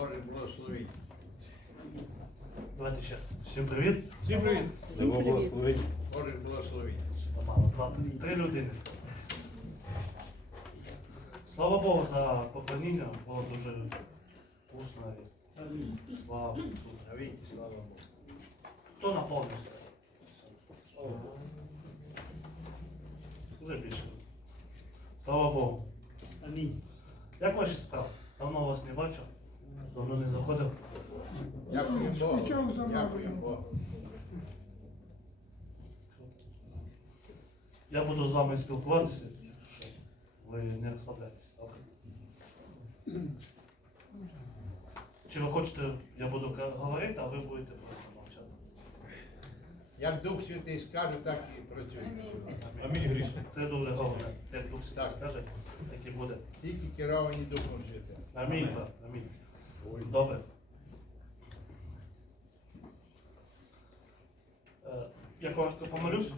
Боже благословить. Давайте ще. Всім привіт. Всім привіт. Дамо благословить. Боже благословить. Та мало, два, три людини. Слава Богу за поклоніння, було дуже вкусно. Слава Богу. Навіки слава Богу. Хто наповнився? Вже більше. Слава Богу. Амінь. Як ваші справи? Давно вас не бачив, давно не заходив. Дякую Богу. Дякую Богу. Я буду з вами спілкуватися, ви не розслабляєтесь. добре? Чи ви хочете, я буду говорити, а ви будете просто мовчати? Як Дух Святий скаже, так і працює. Амінь, Гріш. Це дуже головне. Як Дух Святий Так. скаже, так і буде. Тільки керовані Духом Святим. Амінь, так, амінь. Добре. Е, Я коротко помолюсь.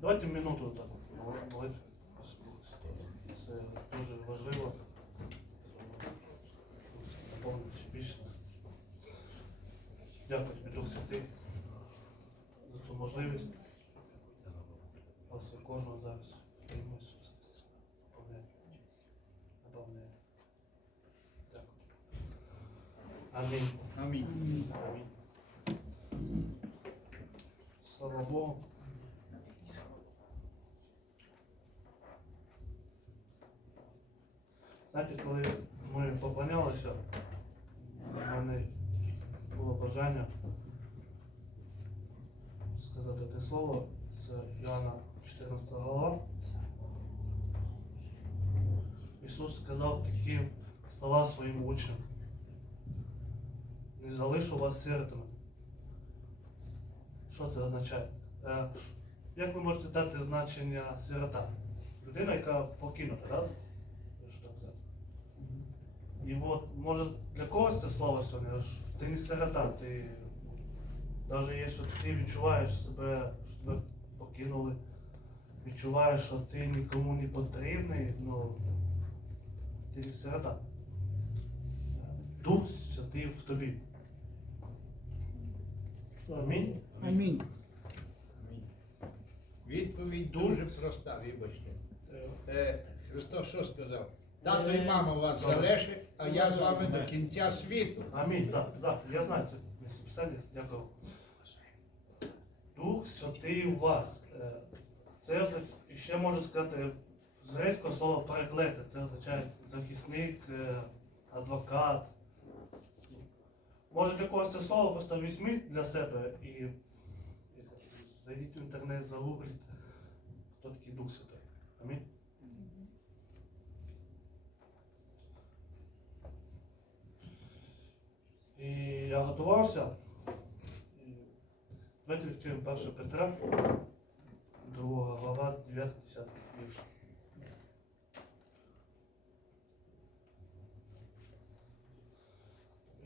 Давайте минуту так молитви. Це дуже важливо. Наповнити ще більше нас. Дякую тобі, Дух Святий, за цю можливість. Вас кожного зараз. в ім'я Ісуса Христа. Наповняй. Наповняй. Дякую. Амінь. Амінь. Амінь. Слава Богу. Знаєте, коли ми поклонялися, в мене було бажання сказати те слово, це Іоанна 14 глава. Ісус сказав такі слова своїм учням. Не залишу вас сиротами. Що це означає? Е, як ви можете дати значення сирота? Людина, яка покинута, так? І от, може для когось це слово сьогодні, ти не сирота, ти навіть якщо ти відчуваєш себе, що тебе покинули, відчуваєш, що ти нікому не потрібний, ну ти не сирота. Дух Святий в тобі. Амінь. Амінь. Амінь. Відповідь дуже проста, вибачте. Е, Христос що сказав? Тато і мама вас залишить, а я з вами до кінця світу. Амінь, так, так, я знаю це місце писання, дякую. Дух Святий у вас. Е, Це ще можу сказати з грецького слова переклети. Це означає захисник, е, адвокат. Може для когось це слово просто візьміть для себе і зайдіть в інтернет, загугліть, хто такий Дух Святий. Амінь. І я готувався. Давайте відкриємо 1 Петра, 2 глава, 9-10 вірш.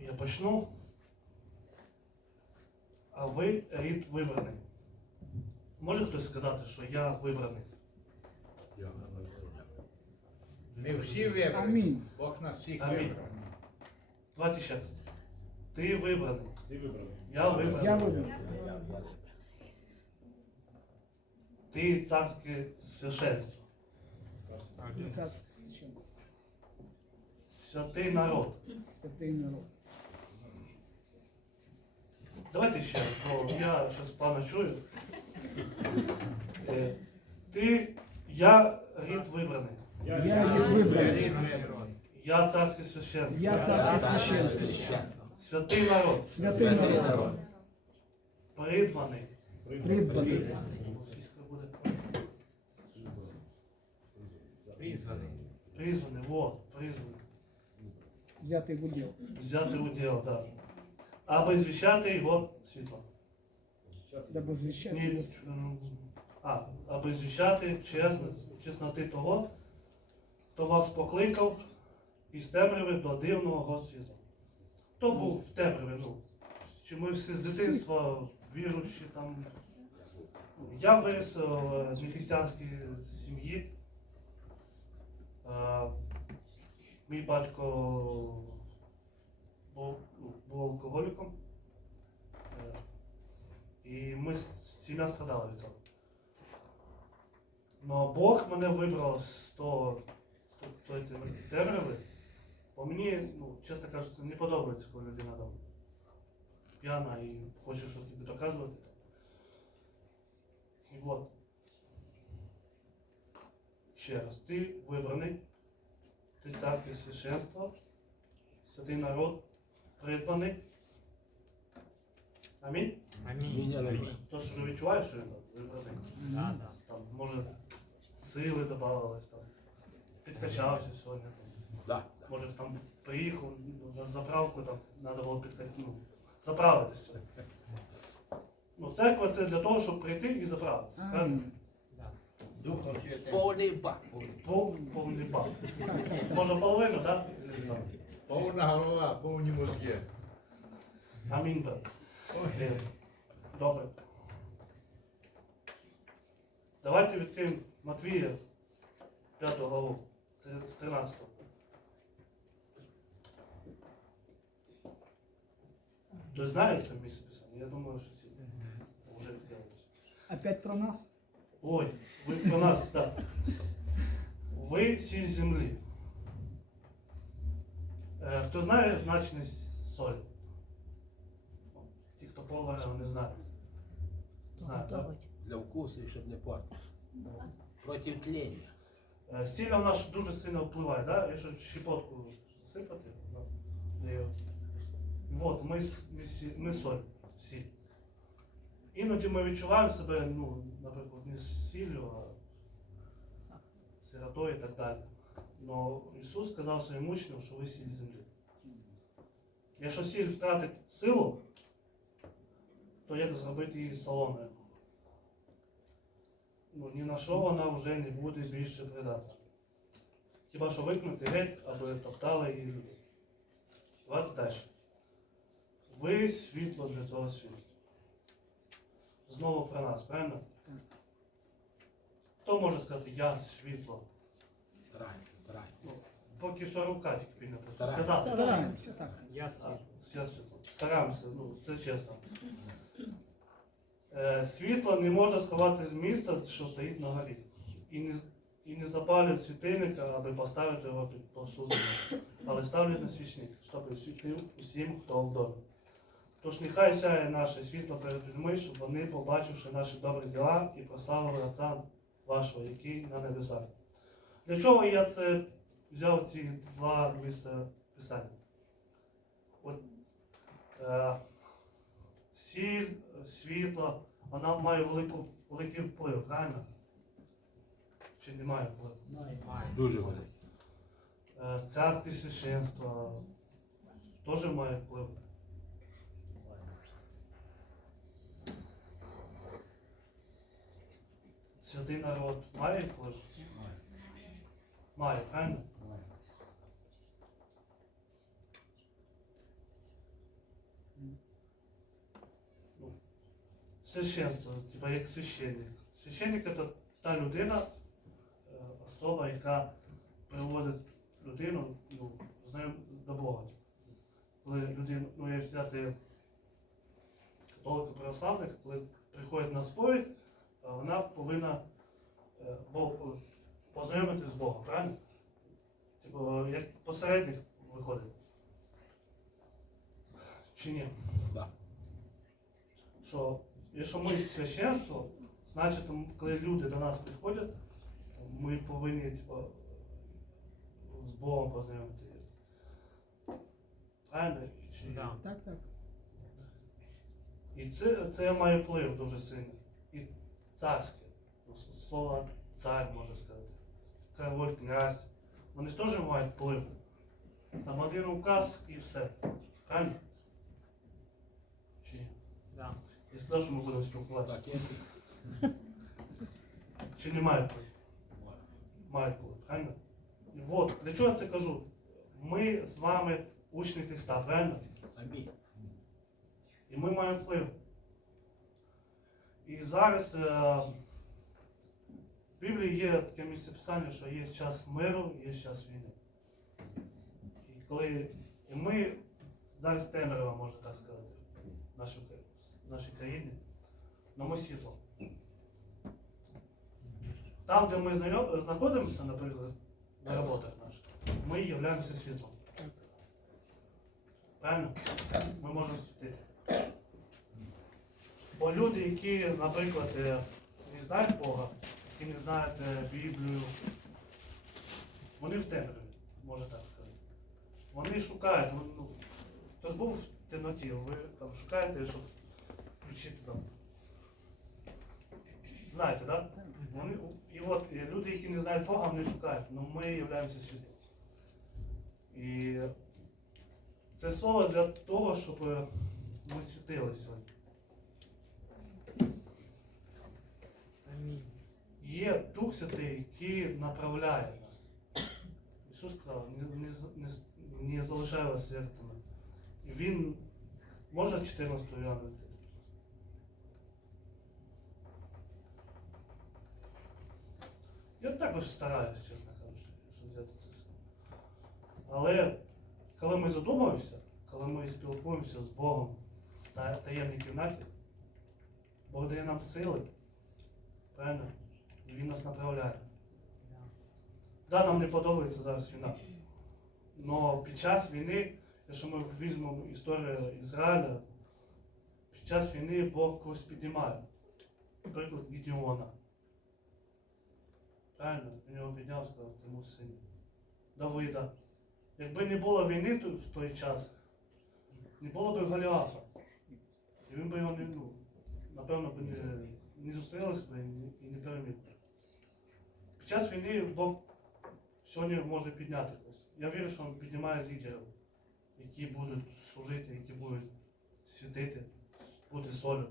Я почну. А ви рід вибраний. Може хтось сказати, що я вибраний? Ми всі вибрані. Амінь. Бог нас всіх Амінь. вибрав. Давайте ще раз. Ти вибраний. Ти вибраний. Я вибраний. Я вибрав. Ти царське священство. Царське священство. Святий народ. Святий народ. Давайте ще раз, бо я щось погано чую. Е, Ти, я рід вибраний. Я рід вибраний. Я царське священство. Я царське священство. Святий народ. Святий народ. Придбаний. Придбаний. Російська буде. Призваний. Призваний, вот, призваний. Взятий в уділ. Взяти уділ, так. Аби звіщати його світло. Даби звіщати його. а, аби звіщати чесно, чесноти того, хто вас покликав із темряви до дивного Го світла. Хто був в темряві? Ну, чи ми всі з дитинства віруючі там. Я виріс в нехристиянській сім'ї. Е, Мій батько був, ну, алкоголіком. Е, І ми сім'я страдали від цього. Но Бог мене вибрав з того темряви. Бо мені, ну, чесно кажучи, не подобається, коли людина там п'яна і хоче щось тобі доказувати. І от. Ще раз, ти вибраний, ти царське священство, святий народ, придбаний. Амінь. Амінь. Хтось вже відчуває, що він вибраний. Там, може, сили додавалось, там, підкачався сьогодні. Там. Да. Може там приїхав на заправку, там треба було підкати, ну, заправитися. Ну, церква це для того, щоб прийти і заправитися. правильно? Духом Повний бак. Повний бак. Може половину, так? Повна голова, повні мозги. Амінь. брат. Ой. Е, Добре. Давайте відкриємо Матвія, 5 главу, з 13. Хтось знає це місце писання? Я думаю, що всі вже відкрились. Опять про нас? Ой, ви про нас, так. Ви сіль землі. Е, хто знає значення солі? Ті, хто повара, вони знають. Знають, так? Для вкусу і щоб не портитися. Проти тління. Е, Сіль вона ж дуже сильно впливає, да? якщо щепотку засипати. ну, От, ми, ми, ми соль, сіль. Іноді ми відчуваємо себе, ну, наприклад, не з сіллю, а сиротою і так далі. Но Ісус сказав своїм учням, що ви сіль землі. Якщо сіль втратить силу, то як зробити її солоною? Ну, ні на що вона вже не буде більше придатна. Хіба що викнути геть, аби топтали її люди. Давайте далі. Ви світло для цього світу. Знову про нас, правильно? Хто може сказати, я світло? Поки що рука тільки. Стараємося. Сказати. Стараємося, так. Я світло. Стараємося, ну це чесно. Е, світло не може сховати з міста, що стоїть на горі. І не, і не запалюють світильника, аби поставити його під посудину, але ставлять на свічник, щоб світив усім, хто в домі. Тож нехай сяє наше світло перед людьми, щоб вони, побачивши наші добрі діла і прославили Отця вашого, який на небесах. Для чого я це взяв ці два місця писання? От, е, сіль, світло, вона має велику, великий вплив, правильно? Чи не має впливу? Дуже великий. Е, царське священство теж має вплив. Святий народ має вплив? Має, правильно? Священство, типа як священник. Священник це та людина, е, особа, яка приводить людину ну, з нею до Бога. Коли людина, ну як взяти католика православних, коли приходять на сповідь, вона повинна е, Бог, познайомити з Богом, правильно? Типу, як посередник виходить. Чи ні? Да. Що якщо ми священство, значить, коли люди до нас приходять, ми повинні типу, з Богом познайомити. Правильно? Чи... Так, так. І це, це має вплив дуже сильно. І царське. Ну, Слово цар можна сказати. Король, князь. Вони ж теж мають вплив. Там один указ і все. Правильно? Чи ні? Да. Я сказав, що ми будемо спілкуватися. Чи не має вплив? Має вплив, правильно? І от, для чого я це кажу? Ми з вами учні Христа, правильно? Амінь. І ми маємо вплив. І зараз е, в Біблії є таке місце писання, що є час миру, є час війни. І коли і ми зараз темрява, можна так сказати, в нашій, нашій країні. Но ми світло. Там, де ми знаходимося, наприклад, на роботах наших, ми являємося світлом. Правильно? Ми можемо світити. Бо люди, які, наприклад, е, не знають Бога, які не знають е, Біблію, вони в темряві, можна так сказати. Вони шукають, ну, ну, хтось був в темноті, ви там шукаєте, щоб включити там. Знаєте, так? Да? Вони, і от люди, які не знають Бога, вони шукають, але ми являємося світлом. І це слово для того, щоб е, ми світили сьогодні. Є Дух Святий, який направляє нас. Ісус сказав, не, не, не, не залишай вас святими. Він може 14 Іоанна Я також стараюсь, чесно кажучи, щоб взяти це все. Але коли ми задумуємося, коли ми спілкуємося з Богом в та- таємній кімнаті, Бог дає нам сили, правильно? І Він нас направляє. Да, нам не подобається зараз війна. Але під час війни, якщо ми візьмемо історію Ізраїля, під час війни Бог когось піднімає. Наприклад, Гідіона. Правильно? Він його підняв, сказав, ти муж син. Давида. Якби не було війни тут в той час, не було б Голіафа. І він би його не, ну, напевно, б не, не зустрілися б і не- переміг. Під час війни Бог сьогодні може підняти когось. Я вірю, що він піднімає лідерів, які будуть служити, які будуть світити, бути солю.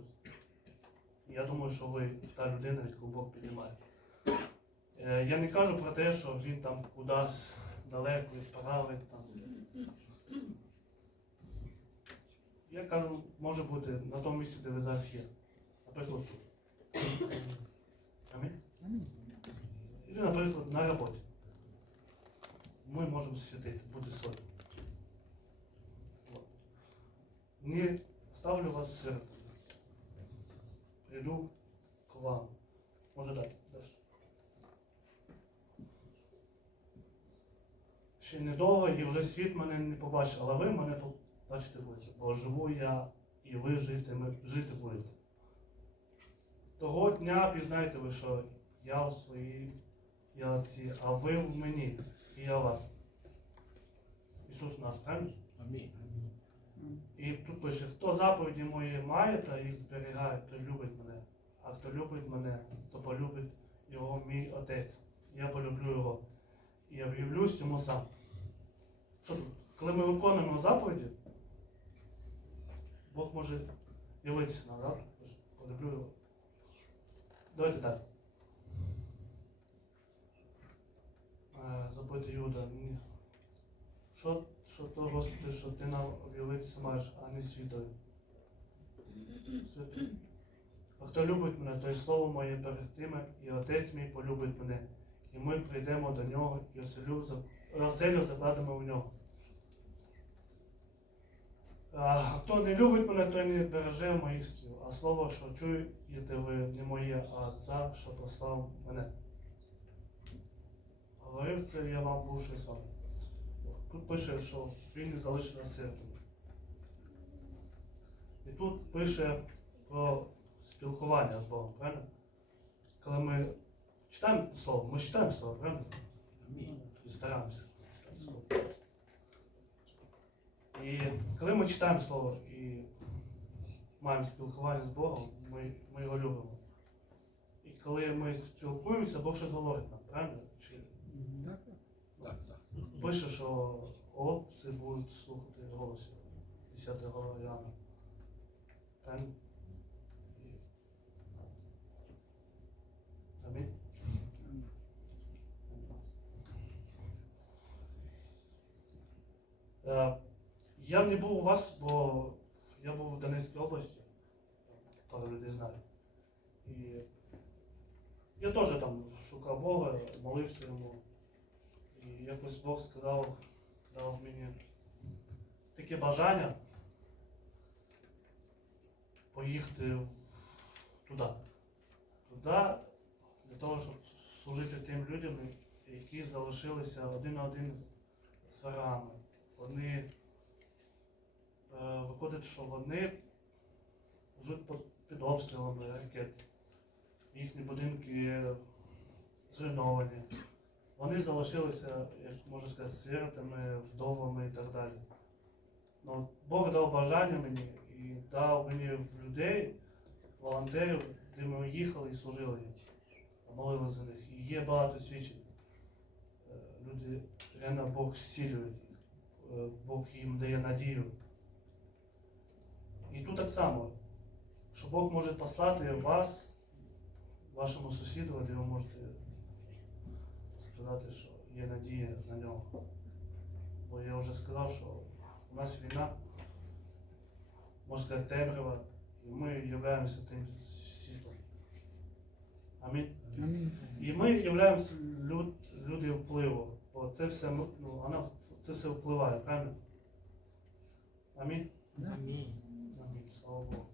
Я думаю, що ви та людина, яку Бог піднімає. Е, Я не кажу про те, що він там кудись далеко відправить там. Я кажу, може бути на тому місці, де ви зараз є. Наприклад, тут. Амінь. І, наприклад, на роботі. Ми можемо світити, бути. От. Не ставлю вас серед. Прийду к вам. Може далі. Далі. Ще недовго і вже світ мене не побачив, але ви мене побачите будете. Бо живу я і ви житиме, жити будете. Того дня пізнаєте ви, що я у своїй я отці, а ви в мені, і я вас. Ісус нас, правильно? Амінь. І тут пише, хто заповіді мої має та їх зберігає, той любить мене. А хто любить мене, то полюбить його мій отець. Я полюблю його. І я в'явлюсь йому сам. Що тут? Коли ми виконуємо заповіді, Бог може явитися нам, так? Полюблю його. Давайте так. Е, Забити Юда. Ні. Що, що то, Господи, що ти нам об'явитися маєш, а не світові. Святий. А хто любить мене, той слово моє перегтиме, і отець мій полюбить мене. І ми прийдемо до нього і оселю, за- оселю закладемо в нього. Хто не любить мене, той не береже моїх слів. А слово, що чуєте ви, не моє, а Отця, що послав мене. Говорив це я вам бувши з вами. Тут пише, що він не залишив. І тут пише про спілкування з Богом, правильно? Коли ми читаємо слово, ми читаємо слово, правильно? Амінь. І стараємося. І коли ми читаємо слово і маємо спілкування з Богом, ми, ми його любимо. І коли ми спілкуємося, Бог щось говорить нам, правильно? Чи Так, Так, так. пише, що овці будуть слухати голос 10 глава Іоанна. Правильно? І- Амінь. Е, Я не був у вас, бо я був в Донецькій області, пару людей знаю. І я теж там шукав Бога, молився йому. І якось Бог сказав, дав мені таке бажання поїхати туди. Туди для того, щоб служити тим людям, які залишилися один на один з ворогами. Вони е, виходить, що вони живуть під, обстрілами ракет. Їхні будинки зруйновані. Вони залишилися, як можна сказати, сиротами, вдовами і так далі. Ну, Бог дав бажання мені і дав мені людей, волонтерів, де ми їхали і служили їм. Молили за них. І є багато свідчень. Е, Люди, реально Бог зцілює Бог їм дає надію. І тут так само, що Бог може послати вас, вашому сусіду, де ви можете сказати, що є надія на нього. Бо я вже сказав, що у нас війна, можна сказати, темрява, і ми являємося тим світлом. Амінь. Амінь. І ми являємося люд, люди впливу. Бо це все, ну, вона, це все впливає, правильно? Амінь. Амінь. Амінь, слава Богу.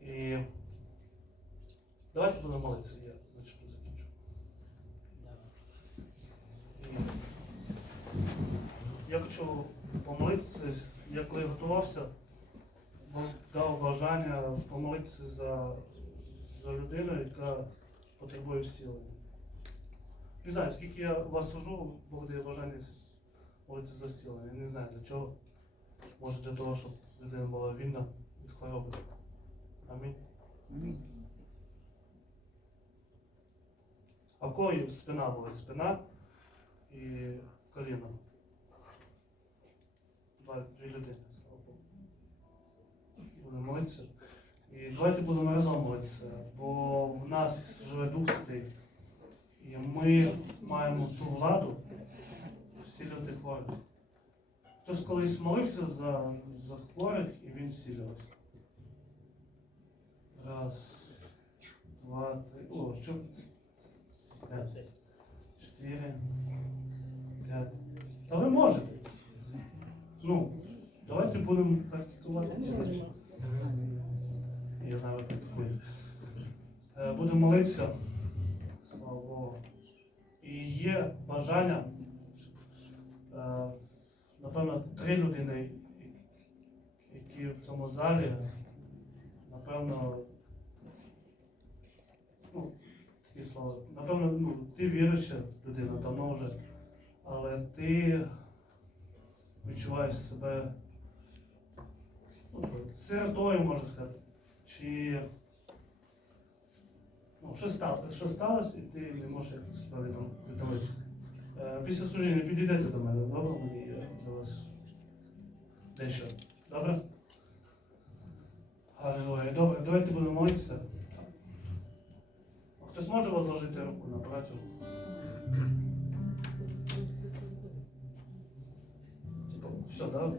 І давайте будемо молитися, я значить закінчу. І я хочу помолитися, я коли готувався, Бог дав бажання помолитися за, за людину, яка потребує зцілення. Не знаю, скільки я вас служу, Бог дає бажання молитися за зцілення. Я не знаю для чого. Може для того, щоб людина була вільна від хвороби. Амінь. Амінь. А в кого є спина була? Спина і коліно. Два, дві людини, слава Богу. Будемо молитися. І давайте будемо разом молитися, бо в нас живе Дух Святий. І ми маємо ту владу зцілювати хворих. Хтось колись молився за, за хворих і він зцілювався. Раз, два, три. О, що? П'ять, чотири, п'ять. Та ви можете. Ну, давайте будемо практикувати ці речі. Я знаю, ви практикуєте. Е, Будемо молитися. Слава Богу. І є бажання. е, Напевно, три людини, які в цьому залі, напевно, ну, такі слова. Напевно, ну, ти віруюча людина давно вже, але ти відчуваєш себе ну, сиротою, можна сказати. Чи ну, що, стало, що сталося, і ти не можеш себе віддам- Е, Після служіння підійдете до мене, добре? Мені для вас дещо. Добре? Алілуя. Добре, давайте будемо молитися. Хтось може возложити руку на братів? Все, да?